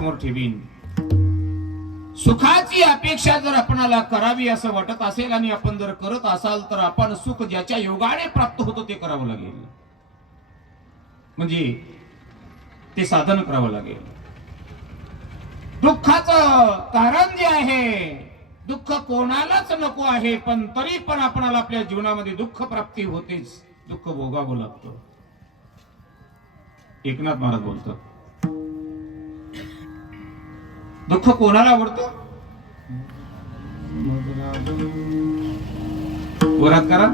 समोर ठेवीन. सुखाची अपेक्षा जर आपणाला करावी असं वाटत असेल आणि आपण जर करत असाल तर आपण सुख ज्याच्या योगाने प्राप्त होतं ते करावं लागेल. म्हणजे ते साधन करावं लागेल. दुःखाचं कारण जे आहे दुःख कोणालाच नको आहे पण तरी पण आपणाला आपल्या जीवनामध्ये दुःख प्राप्ती होतेच. दुःख भोगावं लागतं. एकनाथ महाराज बोलतात दुःख कोणाला आवडतं? वरात करा.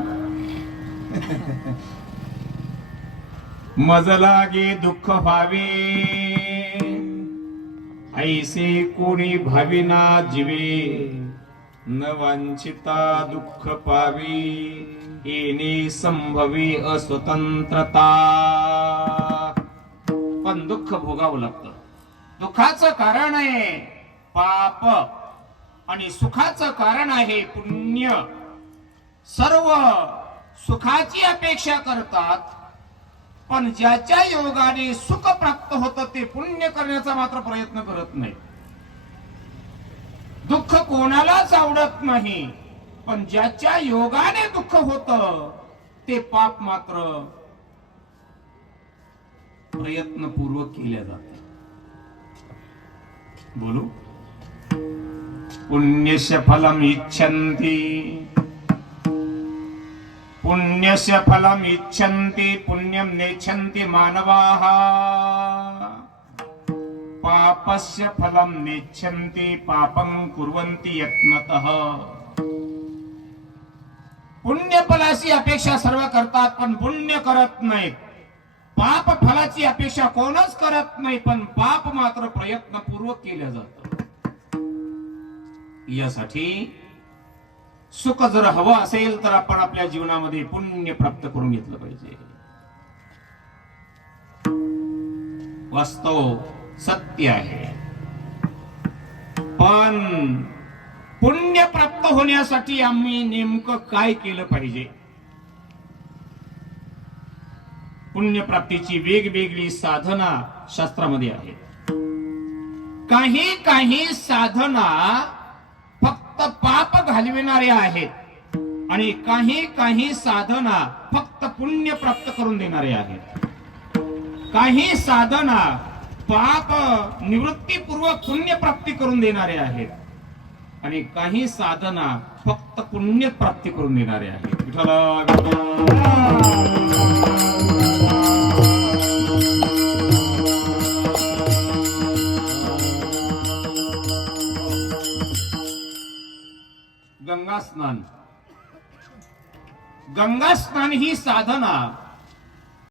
मज लागे दुःख भावे ऐसे कोणी भाविना जीवे. न वांछिता दुःख पावी. येणे संभवी अस्वतंत्रता. पण दुःख भोगावं लागतं. दुःखाचं कारण आहे पाप. आणि सुखाचं कारण आहे पुण्य. सर्व सुखाची अपेक्षा करतात पण ज्याच्या योगाने सुख प्राप्त होतं ते पुण्य करण्याचा मात्र प्रयत्न करत नाही. दुःख कोणालाच आवडत नाही पण ज्याच्या योगाने दुःख होत ते पाप मात्र प्रयत्नपूर्वक केल्या जाते बोलो? पुण्यस्य फलम इच्छन्ति पुण्यस्य फलम इच्छन्ति पुण्यम नेच्छन्ति मानवाः। पापस्य फलम नेच्छन्ति पापं कुर्वन्ति यत्नतः। पुण्यफलाशी अपेक्षा सर्व करतात पण पुण्य करत नाहीत. पाप फलाची अपेक्षा कोणच करत नाही पण पाप मात्र प्रयत्नपूर्वक केलं जात यासाठी सुख जर हवं असेल तर आपण आपल्या जीवनामध्ये पुण्य प्राप्त करून घेतलं पाहिजे. वास्तव सत्य आहे. पण पुण्य प्राप्त होण्यासाठी आम्ही नेमकं काय केलं पाहिजे? पुण्यप्राप्तीची वेगवेगळी साधना शास्त्रामध्ये आहेत. काही काही साधना फक्त पाप घालविणाऱ्या आहेत आणि काही काही साधना फक्त पुण्य प्राप्त करून देणाऱ्या आहेत. काही साधना पाप निवृत्तीपूर्वक पुण्य प्राप्ती करून देणारे आहेत आणि काही साधना फक्त पुण्य प्राप्ती करून देणारे आहेत. विठ्ठला, विठ्ठला. गंगा स्नान गंगा स्नान ही साधना